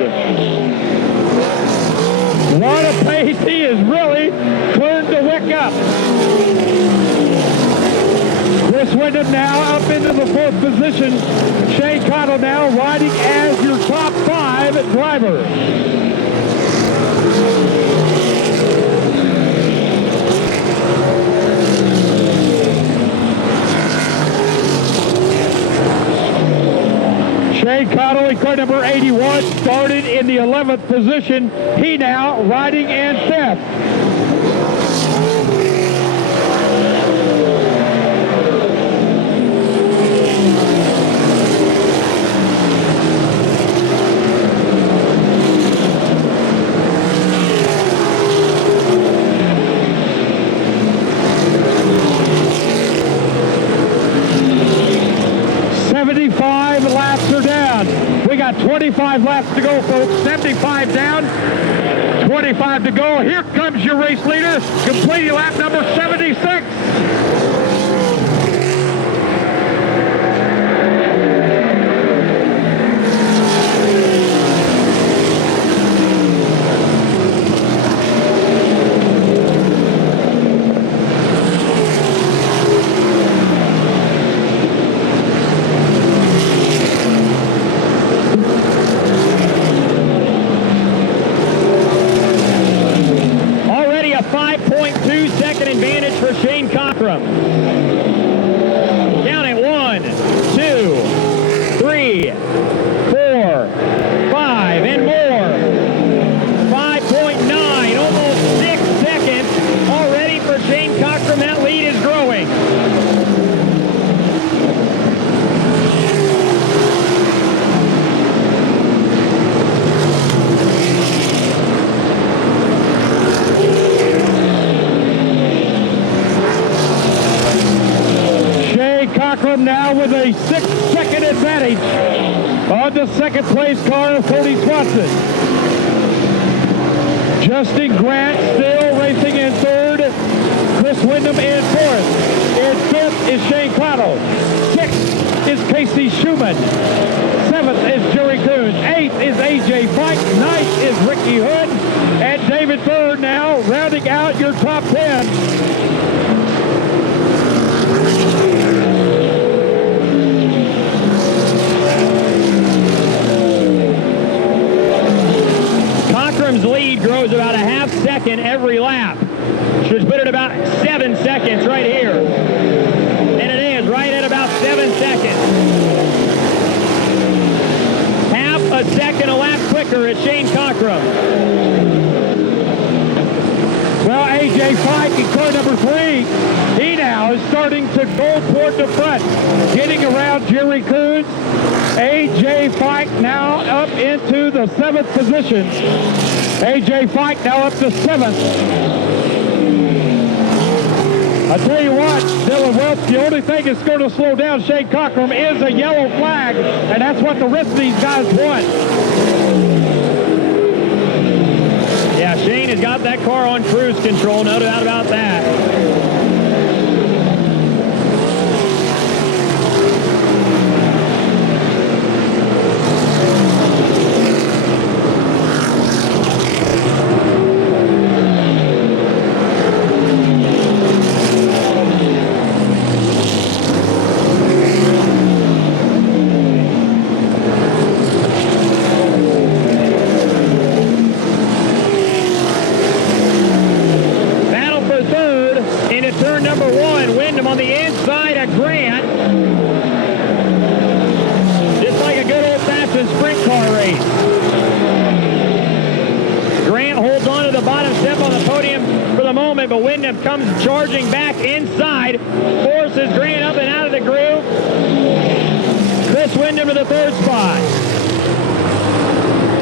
What a pace. He is really turned the wick up. Chris Windham now up into the 4th position. Shane Cottle now riding as your top 5 driver. Shane Cottle in car number 81 started in the 11th position. He now riding in 5th. Laps are down. We got 25 laps to go, folks. 75 down, 25 to go. Here comes your race leader, completing lap number 76. 4, 5, and more. 5.9, almost 6 seconds already for Shane Cochran. That lead is growing. Cochran now with a 6-second advantage on the second place car of Cody Swanson. Justin Grant still racing in third. Chris Windham in fourth. In fifth is Shane Cottle. Sixth is Casey Schumann. Seventh is Jerry Coons. Eighth is AJ Fike. Ninth is Ricky Hood. And David Bird now rounding out your top 10. Cochran's lead grows about a half second every lap. Should put it about 7 seconds right here. And it is right at about 7 seconds. Half a second a lap quicker at Shane Cochran. Well, AJ Fike in car number 3, he now is starting to go toward the front, getting around Jerry Coons. AJ Fike now up into the 7th position. AJ Fike now up to 7th. I tell you what, Dylan Welch, the only thing that's going to slow down Shane Cochran is a yellow flag, and that's what the rest of these guys want. Yeah, Shane has got that car on cruise control, no doubt about that. On the inside of Grant. Just like a good old-fashioned sprint car race. Grant holds on to the bottom step on the podium for the moment, but Windham comes charging back inside, forces Grant up and out of the groove. Chris Windham to the 3rd spot.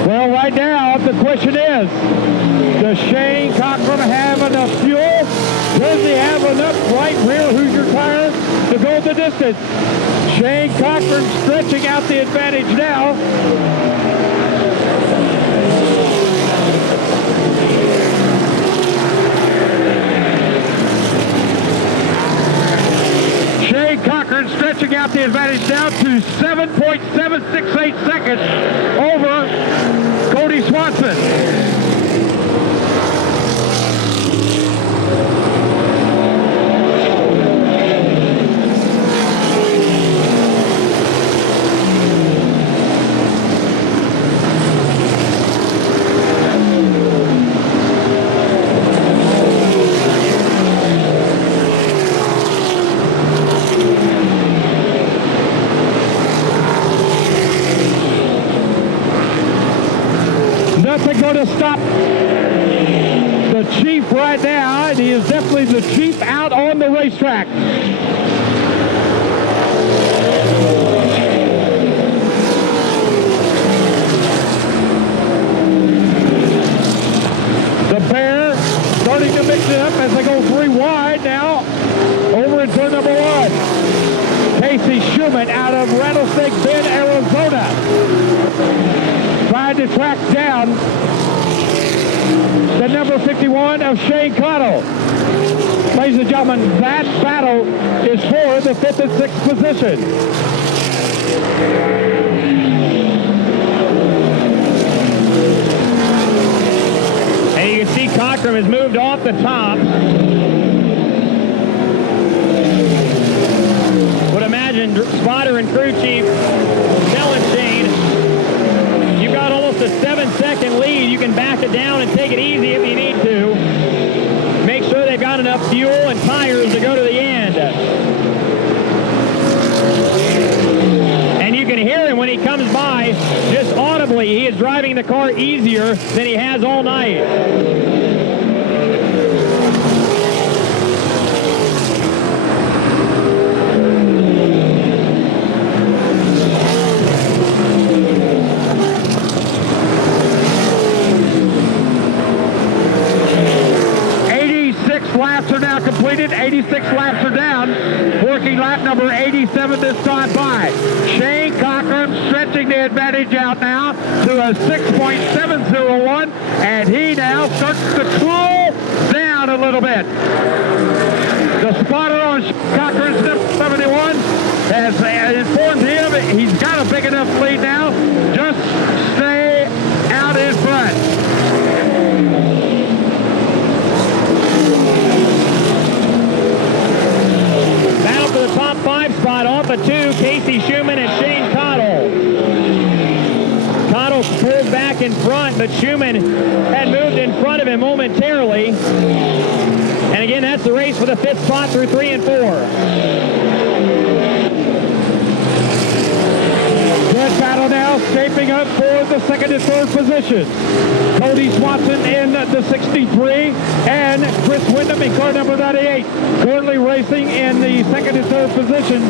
Well, right now, the question is, does Shane Cochran have enough fuel? Does he have enough right rear Hoosier tires to go the distance? Shane Cochran stretching out the advantage now. Shane Cochran stretching out the advantage now to 7.768 seconds over Cody Swanson. Nothing going to stop the Chief right now, and he is definitely the Chief out on the racetrack. The pair starting to mix it up as they go 3 wide now over in turn number 1. Casey Schumann out of Rattlesnake Bend, Arizona, trying to track down the number 51 of Shane Cottle. Ladies and gentlemen, that battle is for the 5th and 6th position. And you can see Cochran has moved off the top. Would imagine spotter and crew chief telling Shane, you've got almost a 7-second lead. You can back it down and take it easy if you need to. Make sure they've got enough fuel and tires to go to the end. And you can hear him when he comes by, just audibly, he is driving the car easier than he has all night. Laps are now completed. 86 laps are down. Working lap number 87 this time by. Shane Cochran stretching the advantage out now to a 6.701, and he now starts to cool down a little bit. The spotter on Cochran's number 71 has informed him he's got a big enough lead now. Just stay out in front. For the top 5 spot off of 2, Casey Schumann and Shane Cottle. Cottle pulled back in front, but Schumann had moved in front of him momentarily. And again, that's the race for the 5th spot through 3 and 4. Good battle now, shaping up for the 2nd and 3rd position. Cody Swanson in the 63 and Chris Wyndham in car number 98. Currently racing in the 2nd and 3rd position.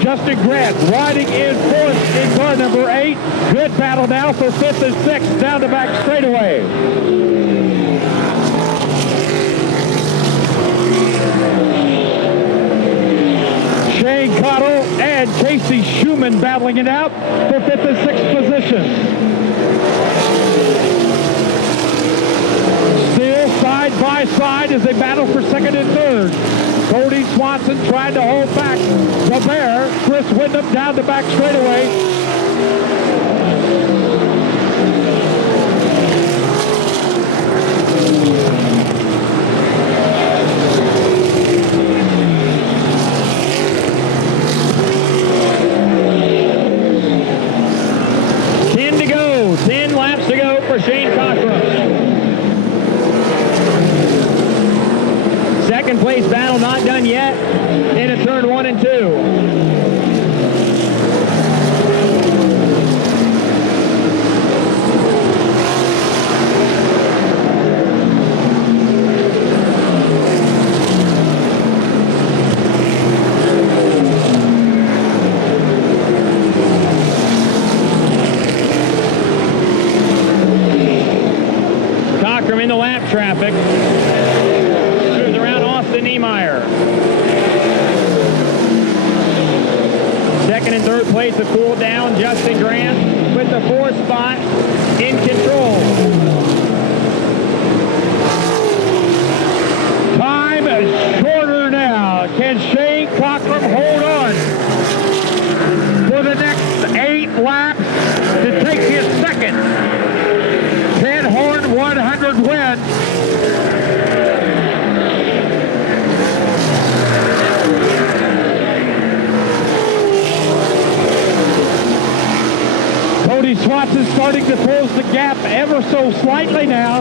Justin Grant riding in 4th in car number 8. Good battle now for 5th and 6th down the back straightaway. Shane Cottle and Casey Schumann battling it out for 5th and 6th positions. Still side by side as they battle for 2nd and 3rd. Cody Swanson trying to hold back the bear. Chris Wyndham down the back straightaway. For Shane Cochran. 2nd place battle not done yet in a turn 1 and 2. In the lap traffic. Moves around Austin Niemeyer. 2nd and 3rd place to cool down. Justin Grant with the 4th spot in control. Time is shorter now. Can Shane Cochran hold on for the next 8 laps to take his 2nd 100 win? Cody Swanson starting to close the gap ever so slightly now,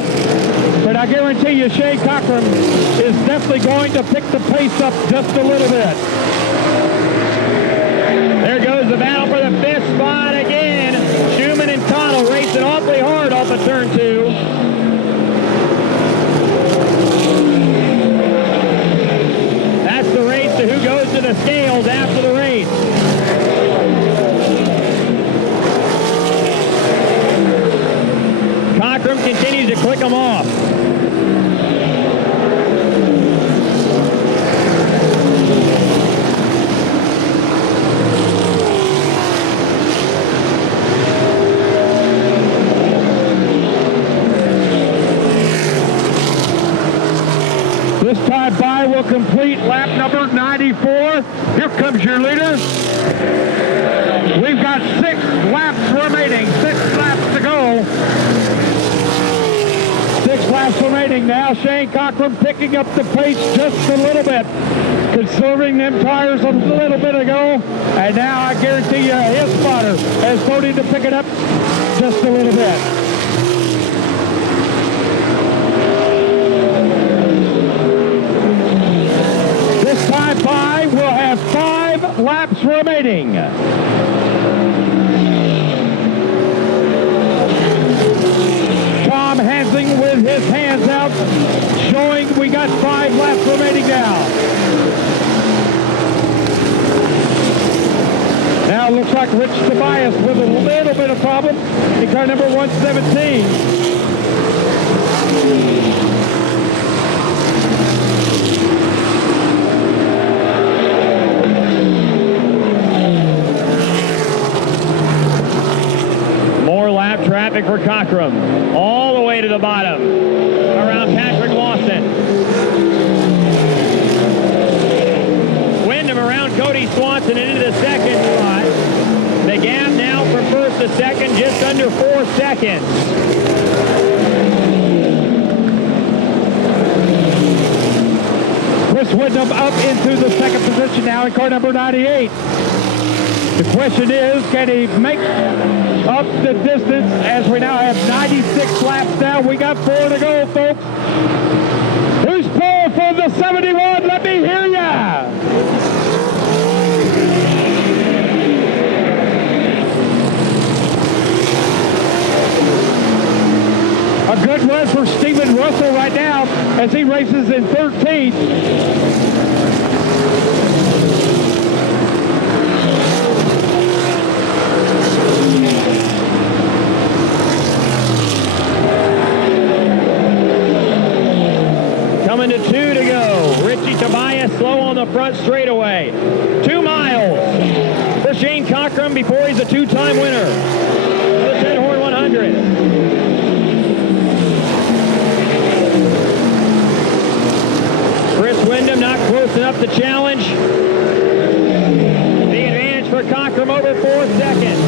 but I guarantee you Shane Cochran is definitely going to pick the pace up just a little bit. There goes the battle for the 5th spot again. Schumann and Cottle racing awfully hard off of turn 2. The race to who goes to the scales after the race. Cochran continues to click them off. This time by will complete lap number 94. Here comes your leader. We've got 6 laps remaining. 6 laps to go. 6 laps remaining now. Shane Cochran picking up the pace just a little bit. Conserving them tires a little bit ago. And now I guarantee you his spotter has started to pick it up just a little bit. Time by will have 5 laps remaining. We got 5 laps remaining now. Now it looks like Rich Tobias with a little bit of problem in car number 117. Traffic for Cockrum all the way to the bottom around Patrick Lawson. Wyndham around Cody Swanson into the second spot. The gap now from first to second just under 4 seconds. Chris Wyndham up into the second position now in car number 98. The question is, can he make up the distance as we now have 96 laps down? We got 4 to go, folks. Who's pulling for the 71? Let me hear ya! A good run for Steven Russell right now as he races in 13th. Coming to 2 to go. Richie Tobias slow on the front straightaway. 2 miles for Shane Cockrum before he's a 2-time winner. The 10-horn 100. Chris Wyndham not close enough to challenge. The advantage for Cockrum over 4 seconds.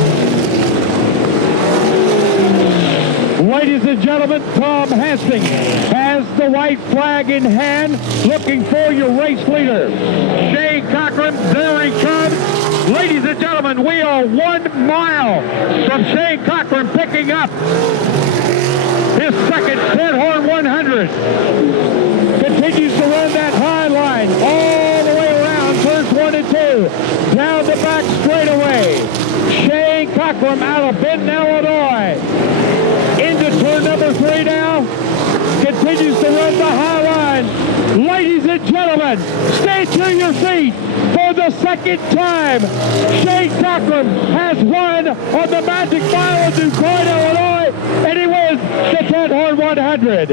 Ladies and gentlemen, Tom Hastings has the white flag in hand, looking for your race leader. Shane Cockrum, there he comes. Ladies and gentlemen, we are 1 mile from Shane Cockrum picking up his second 10-horn 100. Continues to run that high line all the way around turns 1 and 2. Down the back straightaway. Shane Cockrum out of Benton, Illinois. Into turn number 3 now. Continues to run the high line. Ladies and gentlemen, stay to your feet for the second time. Shane Cockrum has won on the Magic Mile of DuQuoin, Illinois, and he wins the 10-horn 100.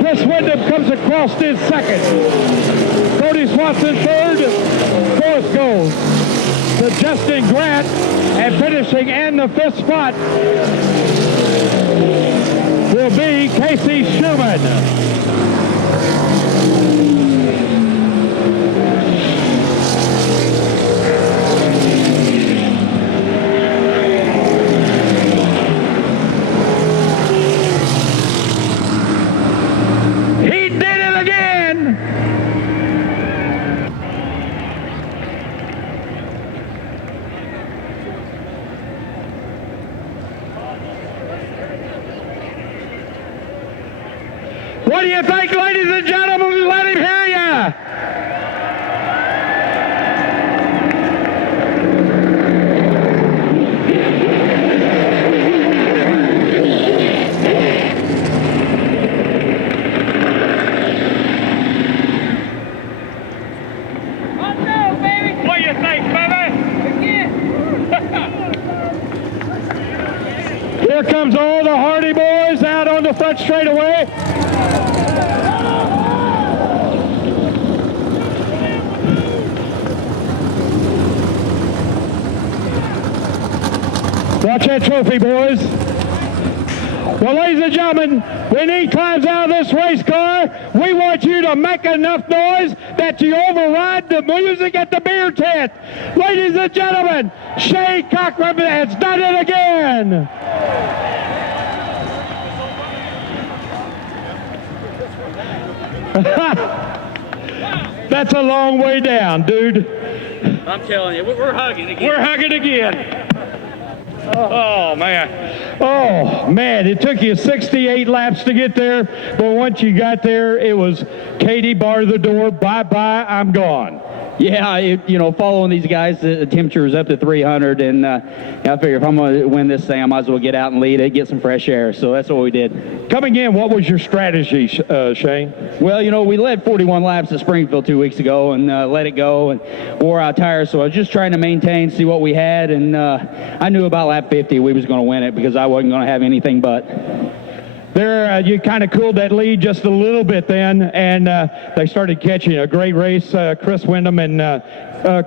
Chris Wyndham comes across in second. Cody Swanson third. Fourth goes to Justin Grant, and finishing in the 5th spot will be Casey Schumann. What do you think, ladies and gentlemen? Let him hear ya. What do you think, baby? Here comes all the Hardy boys out on the front straightaway. Watch that trophy, boys. Well, ladies and gentlemen, when he climbs out of this race car, we want you to make enough noise that you override the music at the beer tent. Ladies and gentlemen, Shane Cockrum has done it again. That's a long way down, dude. I'm telling you, we're hugging again. We're hugging again. Oh, man. Oh, man, it took you 68 laps to get there, but once you got there, it was Katie, bar the door, bye-bye, I'm gone. Yeah, following these guys, the temperature was up to 300, and I figure if I'm going to win this thing, I might as well get out and lead it, get some fresh air. So that's what we did. Coming in, what was your strategy, Shane? Well, we led 41 laps at Springfield 2 weeks ago and let it go and wore out tires. So I was just trying to maintain, see what we had, and I knew about lap 50 we was going to win it because I wasn't going to have anything but. There, you kind of cooled that lead just a little bit then, and they started catching a great race. Chris Wyndham and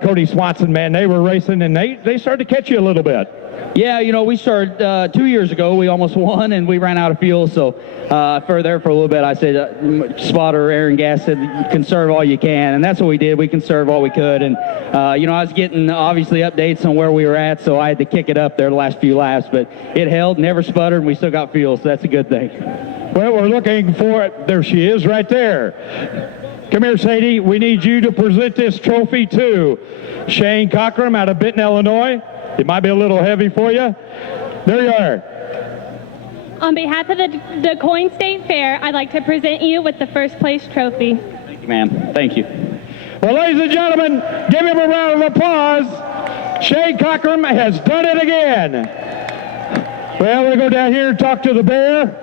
Cody Swanson, man, they were racing, and they started to catch you a little bit. Yeah, we started 2 years ago. We almost won, and we ran out of fuel. So for a little bit, I said, spotter Aaron Gass said, conserve all you can. And that's what we did. We conserved all we could. And, I was getting, obviously, updates on where we were at, so I had to kick it up there the last few laps. But it held, never sputtered, and we still got fuel, so that's a good thing. Well, we're looking for it. There she is right there. Come here, Sadie. We need you to present this trophy to Shane Cockrum out of Benton, Illinois. It might be a little heavy for you. There you are. On behalf of the DuQuoin State Fair, I'd like to present you with the first place trophy. Thank you, ma'am. Thank you. Well, ladies and gentlemen, give him a round of applause. Shane Cockrum has done it again. Well, we go down here and talk to the bear.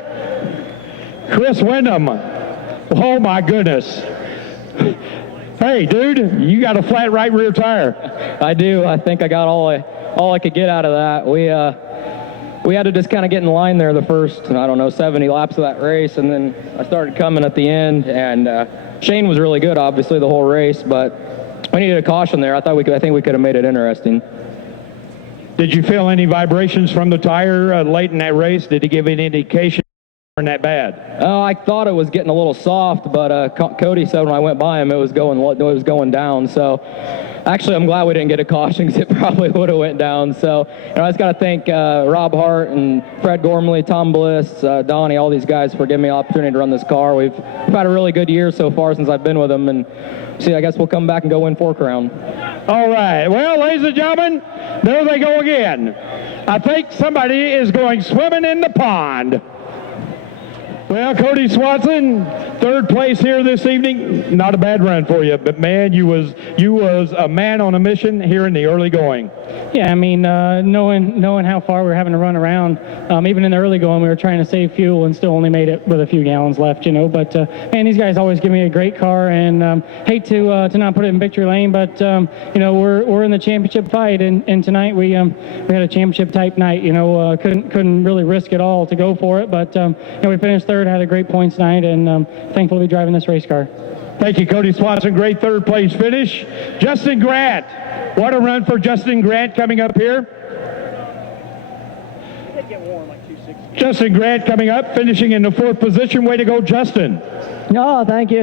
Chris Wyndham. Oh, my goodness. Hey, dude, you got a flat right rear tire. I do. I think I got all I could get out of that. We had to just kind of get in line there the first, 70 laps of that race, and then I started coming at the end, and Shane was really good, obviously, the whole race, but we needed a caution there. I think we could have made it interesting. Did you feel any vibrations from the tire late in that race? Did he give any indication it wasn't that bad? Oh, I thought it was getting a little soft, but Cody said when I went by him it was going down. So actually, I'm glad we didn't get a caution because it probably would have went down. So I just got to thank Rob Hart and Fred Gormley, Tom Bliss, Donnie, all these guys for giving me the opportunity to run this car. We've had a really good year so far since I've been with them, and see, I guess we'll come back and go win 4 Crown. All right. Well, ladies and gentlemen, there they go again. I think somebody is going swimming in the pond. Well, Cody Swanson, 3rd place here this evening. Not a bad run for you, but man, you was a man on a mission here in the early going. Yeah, I mean, knowing how far we were having to run around, even in the early going, we were trying to save fuel and still only made it with a few gallons left, But man, these guys always give me a great car, and hate to not put it in victory lane, but we're in the championship fight, and tonight we had a championship type night. Couldn't really risk it all to go for it, but we finished 3rd, had a great points night, and thankful to be driving this race car. Thank you, Cody Swanson. Great 3rd place finish. Justin Grant. What a run for Justin Grant coming up here. Justin Grant coming up, finishing in the 4th position. Way to go, Justin. Oh, thank you.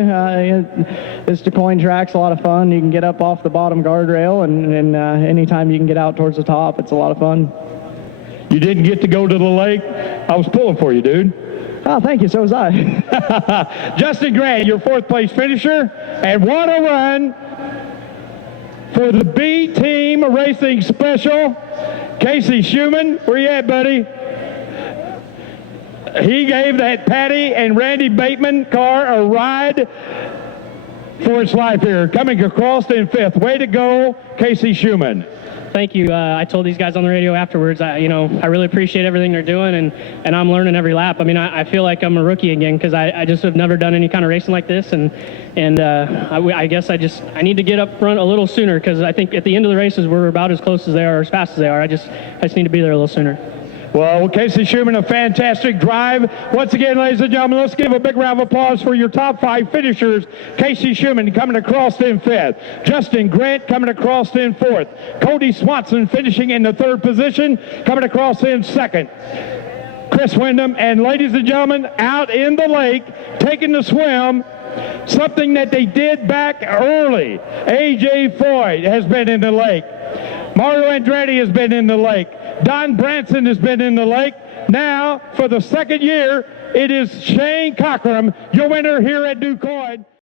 This DuQuoin track's a lot of fun. You can get up off the bottom guardrail, and anytime you can get out towards the top, it's a lot of fun. You didn't get to go to the lake. I was pulling for you, dude. Oh, thank you. So was I. Justin Grant, your 4th place finisher. And what a run for the B Team Racing Special. Casey Schumann, where you at, buddy? He gave that Patty and Randy Bateman car a ride for its life here. Coming across in 5th. Way to go, Casey Schumann. Thank you. I told these guys on the radio afterwards, I really appreciate everything they're doing, and I'm learning every lap. I mean, I feel like I'm a rookie again because I just have never done any kind of racing like this, and I guess I need to get up front a little sooner because I think at the end of the races we're about as close as they are, as fast as they are. I just need to be there a little sooner. Well, Casey Schumann, a fantastic drive. Once again, ladies and gentlemen, let's give a big round of applause for your top 5 finishers. Casey Schumann coming across in 5th. Justin Grant coming across in 4th. Cody Swanson finishing in the 3rd position, coming across in 2nd. Chris Wyndham, and ladies and gentlemen, out in the lake, taking the swim, something that they did back early. A.J. Floyd has been in the lake. Mario Andretti has been in the lake. Don Branson has been in the lake. Now, for the 2nd year, it is Shane Cockrum, your winner here at DuQuoin.